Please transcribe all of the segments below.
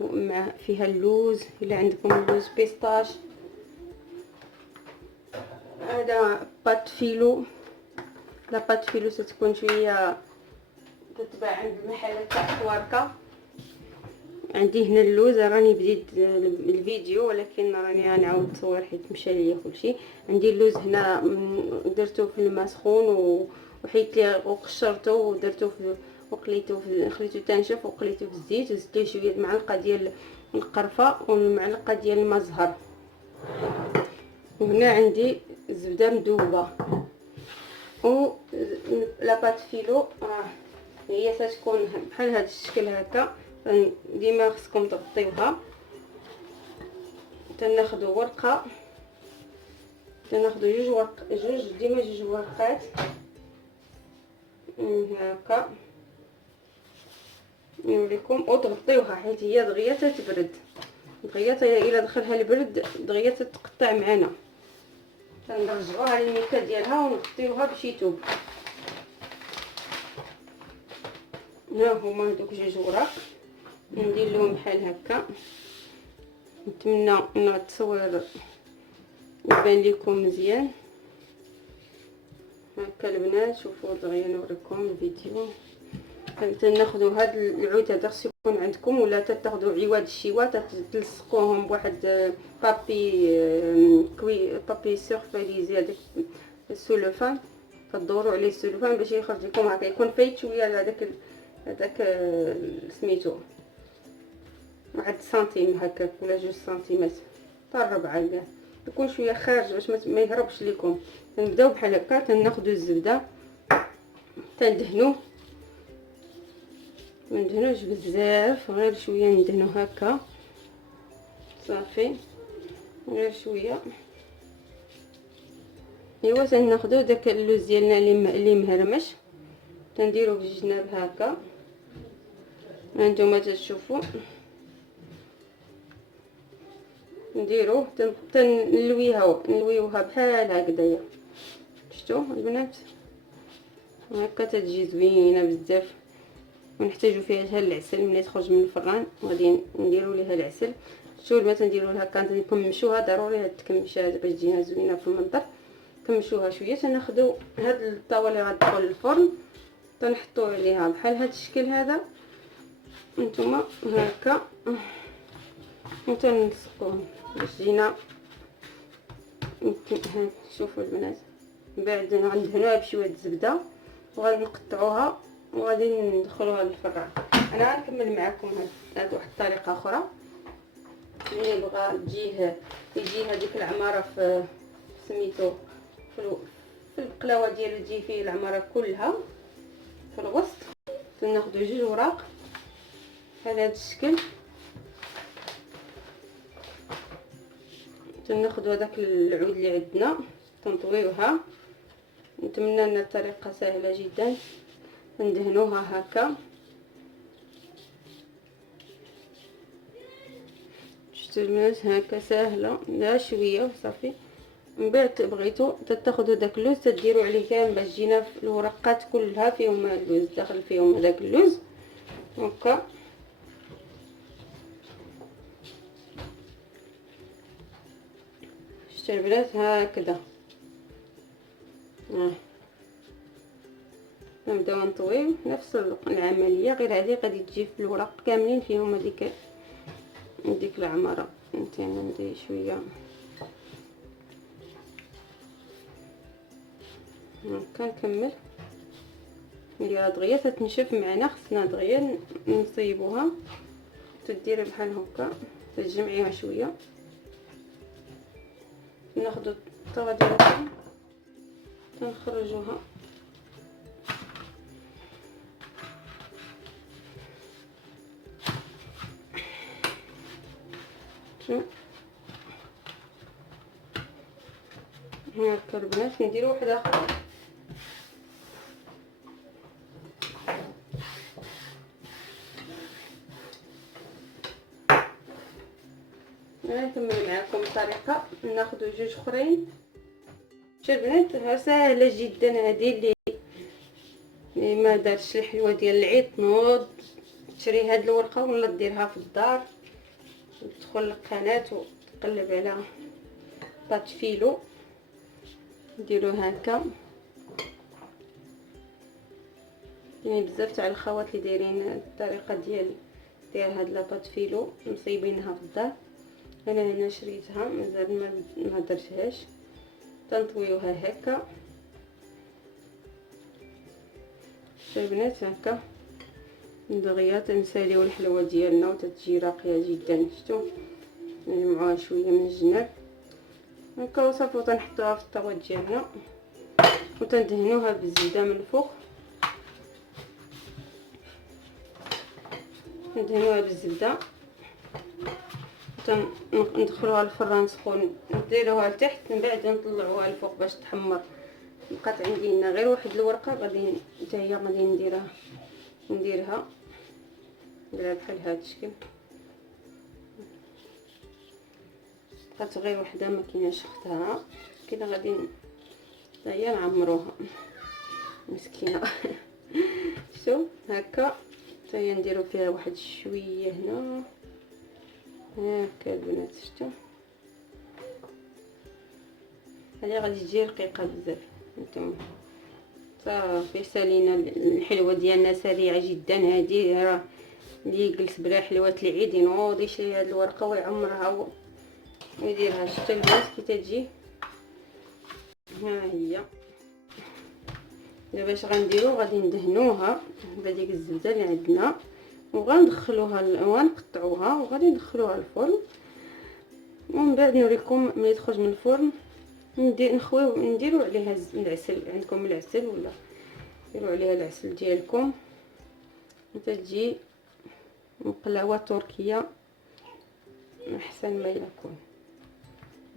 مع فيها اللوز، الا عندكم اللوز بيستاش. هذا بات فيلو. لا بات فيلو تتكون شويه تتباع عند المحلات تاع خواركه. عندي هنا اللوز، راني بديت الفيديو ولكن راني غنعاود نصور حيت مشى ليا كلشي. عندي اللوز هنا درتو في الماء سخون وحيت ليه وقشرته ودرتو في خليته تنشف وقليته في الزيت وزدت ليه شويه معلقه ديال القرفه ومعلقه ديال الماء زهر. وهنا عندي الزبده مذوبه و لا بات فيلو هي تتكون بحال هذا الشكل هكا. ديما خصكم تغطيوها. تناخذوا ورقه، تناخذوا ديما جوج ورقات هكا نوريكم، وتغطيوها حيت هي دغيا تتبرد. دغيا الا دخلها البرد دغيا تتقطع معنا. تنرجعوها للميكا ديالها ونغطيوها بشي ثوب. ها هما هذوك جوج وراق ندير لهم بحال هكا. نتمنى ان التصوير يبان لكم مزيان هكا البنات. شوفوا دغيا نوريكم الفيديو. تناخذوا هاد العود هذا خصو يكون عندكم، ولا تاخذوا عواد الشيوا تلصقوهم بواحد بابي سيرفاليزي هذاك السلوفان. تدوروا عليه السلوفان باش يخرج لكم هكا، يكون فايت شويه على هذاك سميتو واحد سنتيم هكا ولا 2 سنتيمات حتى 4 كاع، يكون شويه خارج باش ما يهربش لكم. نبداو بحال هكا. تناخذوا الزبده تندهنوه، ما ندهنوش بزاف، غير شويه ندهنو هكا صافي، غير شويه. ايوا تناخذوا داك اللوز ديالنا اللي مهرمش تنديرو بالجناب هكا. هانتوما تشوفوا نديروه نلويوها بحال هكذايا. شفتوا البنات هكا تتجي زوينه بزاف. ونحتاجو فيها غير العسل. ملي تخرج من الفران غادي نديرو ليها العسل. شفتوا البنات نديرو لها هكا نكمشوها. ضروري هاد التكمشه هذا باش تجينا زوينه في المنظر. كمشوها شويه. تناخذوا هاد الطاوه اللي غتدخل للفرن تنحطوا عليها بحال هاد الشكل هذا نتوما هكا وتنلصقوهم باش تجينا. شوفوا البنات من بعد غندهنوها بشويه الزبده وغادي نقطعوها وغادي ندخلوها للفران. انا غنكمل معكم هاد واحد الطريقه اخرى. اللي بغى يجي هذيك العماره في سميتو في القلاوه ديالو تجي فيه العماره كلها في الوسط. تناخذوا جوج وراق بحال هذا الشكل. تناخذوا هذاك العود اللي عندنا تنطويوها. نتمنى ان الطريقه سهله جدا. ندهنوها هكا. شفتوا البنات هكا سهله لا شويه وصافي. من بعد بغيتو تاخذوا داك اللوز تديروا عليه كامل باش تجينا الورقات كلها فيهم اللوز داخل فيهم هذاك اللوز هكا. شفتوا البنات هكذا. نبداو نطويو نفس العمليه، غير هذه غادي تجي في الورق كاملين فيهم هذيك العماره. انت ندير شويه هكا نكمل. نديرها دغيا تتنشف معنا. خصنا دغيا نصيبوها. تديري بحال هكا تجمعيها شويه. ناخذ الطاوه ديالنا تنخرجوها هكا البنات. نديرو واحد اخر. نكمل معكم الطريقه. ناخذ جوج اخرين. شوفوا البنات سهله جدا. هذه اللي ما دارش الحلوه ديال العيد نوض تشري هاد الورقه ولا ديرها في الدار، تدخل للقناه وتقلب على بات فيلو، نديرو هكا. يعني بزاف تاع الخوات اللي دايرين الطريقه ديال هاد لاباط فيلو مصيبينها في الدار. انا هنا شريتها مازال ما درتهاش. تنطويوها هكا البنات، هكا دغيا تنساليو الحلوه ديالنا وتتجي راقيه جدا. شفتوا نجمعوها شويه من الجناب هكا وصافي، وتنحطوها في الطاوه ديالنا وتندهنوها بالزبده من الفوق. ندهنوها بالزبده ندخلوها الفران سخون، نديروها لتحت، من بعد نطلعوها الفوق باش تحمر. بقات عندي هنا غير واحد الورقه غادي حتى هي غادي نديرها بحال هذا الشكل. بقات غير وحده ما كايناش اختها كده، غادي هي نعمروها مسكينه. شوف هكا حتى هي نديرو فيها واحد شويه هنا هكا البنات. شفتوا هذه غادي تجي رقيقه بزاف. نتوما صافي سالينا الحلوه ديالنا سريعه جدا. هذه راه اللي يجلس بلا حلوات العيد ينوض يشري هذه الورقه ويعمرها ويديرها. شفتوا البنات كي تجي. ها هي دابا اش غنديرو، غادي ندهنوها بهذيك الزبده اللي عندنا وغندخلوها ونقطعوها وغادي ندخلوها الفرن. ومن بعد نوريكم ملي تخرج من الفرن نديرو عليها العسل. عندكم العسل ولا ديروا عليها العسل ديالكم تجي مقلاوه تركيه احسن ما يكون.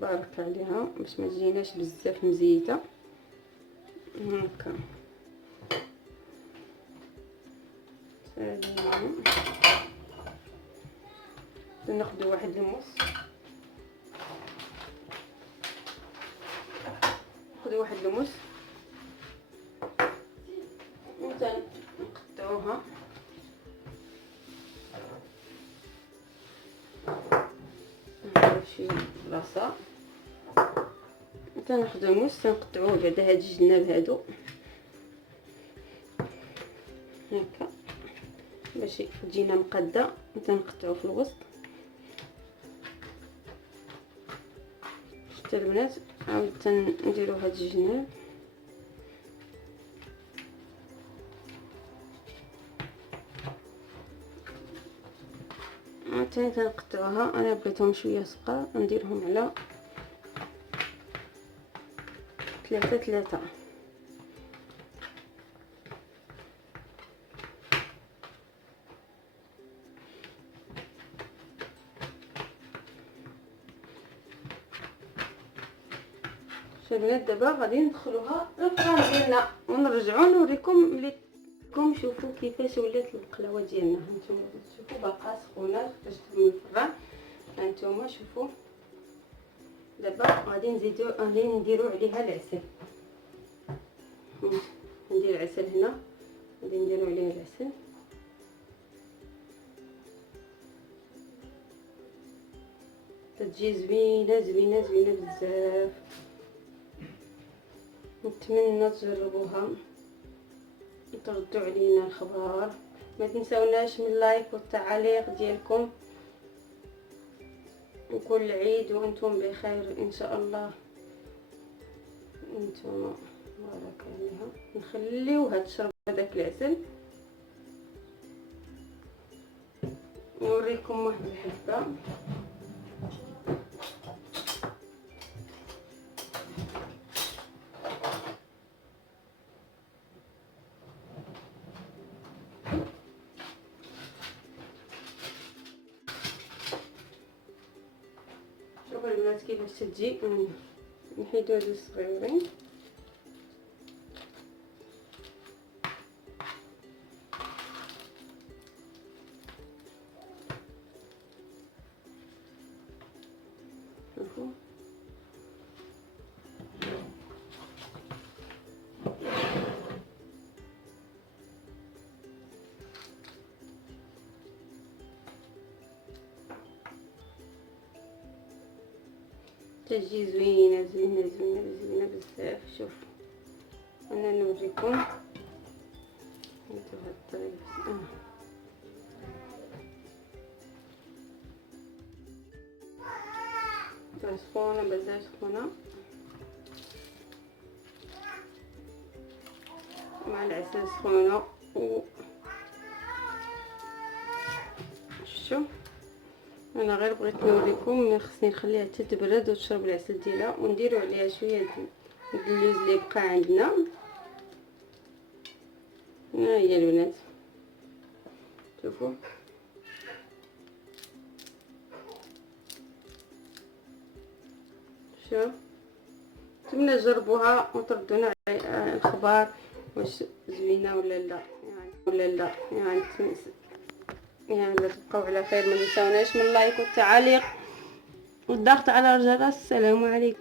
بارك عليها باش ما تجيناش بزاف مزيته هكا. ناخذ واحد الموس، ناخذ واحد الموس ونقطعوها شي بلاصه. ناخذ الموس نقطعوه بعدا هاد الجناب هادو هكا باش تجينا مقاده. نقطعوه في الوسط. شتي البنات عاود نديرو هاد الجناب عاوتاني تنقطعوها. انا بغيتهم شويه صغار نديرهم على 3 البنات. دابا غادي ندخلوها للفران ديالنا ونرجعو نوريكم ملي شوفوا كيفاش ولات البقلاوه ديالنا. هانتوما تشوفوا باقا سخونه خرجت من الفران. هانتوما شوفوا دابا غادي نديرو عليها العسل. ندير العسل هنا، غادي نديرو عليها العسل تجي زوينه زوينه زوينه بزاف. نتمنى تجربوها وتردوا علينا الخبر. ما تنساوناش من اللايك والتعاليق ديالكم. وكل عيد وانتم بخير ان شاء الله. انتم بارك عليها. نخليوها تشرب هذاك العسل. نوريكم واحد الحبه. شوفوا البنات كيفاش تجي. نحيدو هادو الصغيورين. شوفوا تجي زوينه زوينه زوينه زوينه بزاف. شوف انا نوريكم بهذه الطريقه. سخونه بزاف سخونه مع العسل سخونه شفتوا. انا غير بغيت نوريكم ملي خصني نخليها حتى تبرد وتشرب العسل ديالها، ونديرو عليها شويه د اللوز اللي بقى عندنا. ها هي البنات شوفوا شوف. نتمنى تجربوها وتردونا على الخبر واش زوينه ولا لا يعني لا تبقاو على خير. ما نساوناش من اللايك والتعاليق والضغط على الجرس. السلام عليكم.